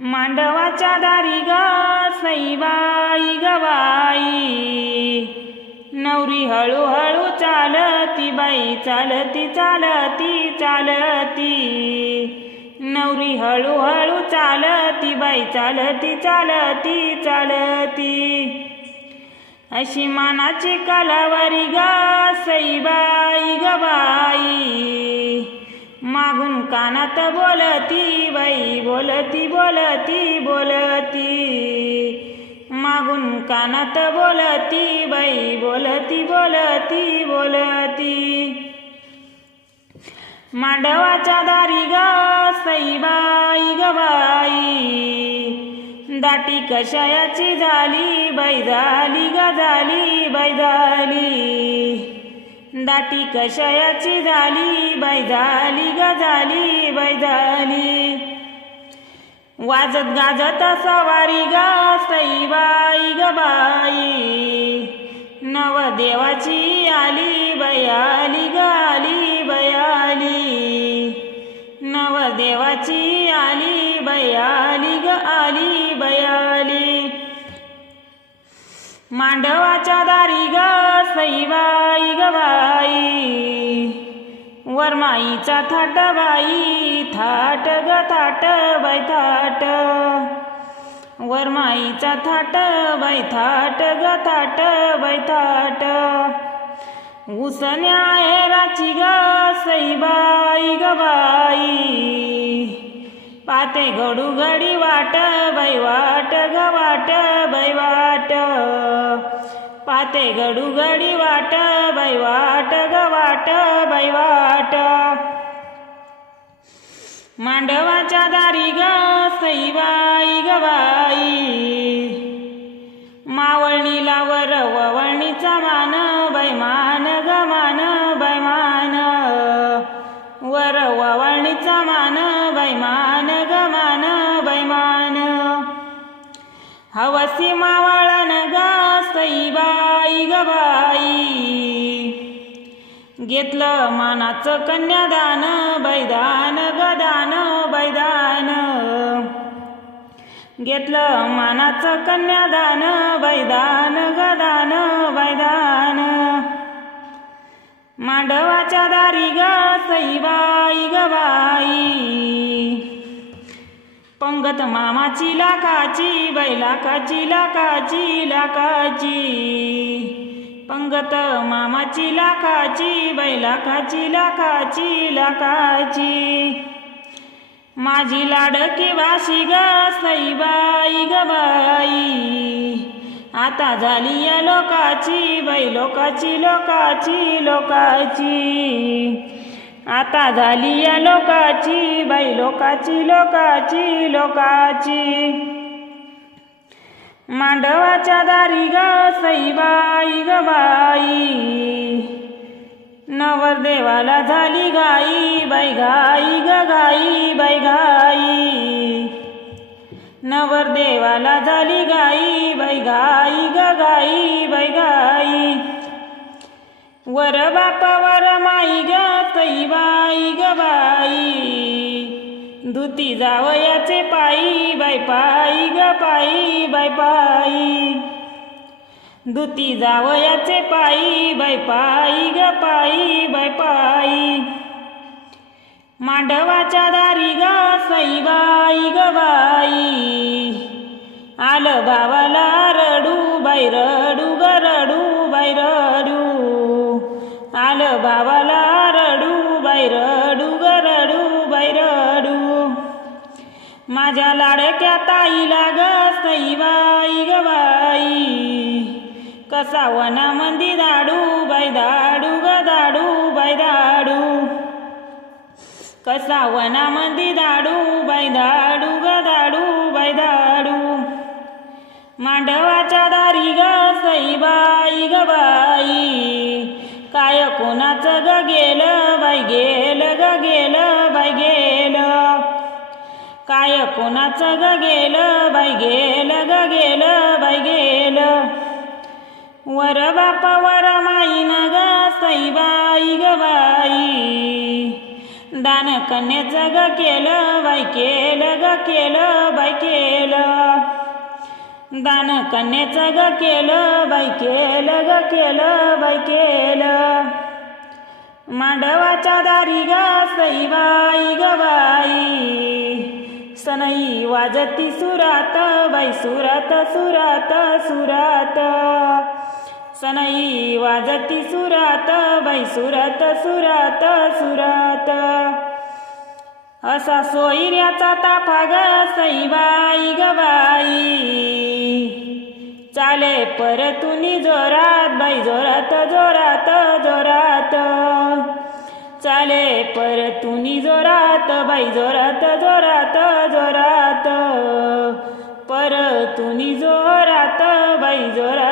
मांडवाच्या दारी ग सईबाई गवाई नवरी हळूहळू चालती बाई चालती चालती चालती. नवरी हळूहळू चालती बाई चालती चालती चालती. अशी मानाची कलावारी ग सईबाई गबाई मागून कानात बोलती बाई बोलती बोलती बोलती. मागून कानात बोलती बाई बोलती बोलती बोलती. मांडवाच्या दारी ग सईबाई गबाई दाटी कशायाची झाली बाई झाली ग झाली बाई झाली. दाटी कशायाची झाली? बैजाली झाली ग झाली बाई झाली. वाजत गाजत सवारी ग सईबाई ग बाई. नवदेवाची आली बयाली गाली बयाली नवदेवाची आली बयाली ग आली बयाली मांडवाच्या दारी ग सईबाई ग वरमाईचा थाट बाई थाट ग थाट बाई थाट. वरमाईचा थाट बाई थाट ग थाट बाई थाट. उसन्या राची ग सईबाई ग पाते घडू घडी वाट बाई वाट ग वाट बाई वाट. पाते गडूगडी वाट बाई वाट ग वाट वाट मांडवाच्या दारी ग सईबाई गवाई. मावळणीला वर ववळणीचा मान मान बाई. घेतलं मानाचं कन्यादान बैदान गदान बैदान. घेतलं मानाचं कन्यादान बैदान गदान बैदान. मांडवाच्या दारी ग सईबाई गबाई पंगत मामाची लाकाची बैलाकाची लाकाची लाकाची लाखाची. पंगत मामाची लाखाची बैलाखाची लाखाची लाखाची माझी लाडकी वाशी ग सईबाई ग बाई. आता झाली या लोकाची बाई लोकाची लोकाची लोकाची. आता झाली या लोकाची बाई लोकाची लोकाची लोकाची. मांडवाच्या दारी ग सईबाई ग बाई. नवरदेवाला झाली गाई बाई गाई ग गाई बाई गाई नवरदेवाला झाली गाई बाई गाई ग गाई बाई गाई वर बाप वर माई दुती जावयाचे पायी बाई पायी ग पायी बाई पायी. दुती जावयाचे पायी बाई पायी ग पायी बाई पायी. मांडवाच्या दारी ग सईबाई ग बाई. आलं भावाला रडू बाई रडू ग रडू बाई रडू. आलं बाबाला माझ्या लाडक्या ताईला ग सईबाई ग बाई. कसा वनामंदी दाडू बाई दाडू ग दाडू बाई दाडू. कसा वनामंदी दाडू बाई दाडू ग दाडू बाई दाडू. मांडवाच्या दारी ग सईबाई ग बाई. काय कोणाचं ग कोणाचं ग गेलं बाई गेलं ग गेलं बाई गेलं. वर बाप वर माईन ग सईबाई ग बाई. दान कन्याचं ग केलं बाई केलं ग केलं बाई केलं. दान कन्याचं ग केलं बाई केलं ग केलं बाई केलं. मांडवाच्या दारी ग सईबाई ग बाई. सनई वाजती सुरात बाई सुरात सुरात सुरात. सनई वाजती सुरात बाई सुरात सुरात सुरात. असा सोयऱ्याचा ताफा ग सईबाई ग बाई. चाले परतुनी जोरात बाई जोरात जोरात जोरात. चाले परतुनी जोरात बाई जोरात जोरात जोरात. परतुनी जोरात बाई जोरात.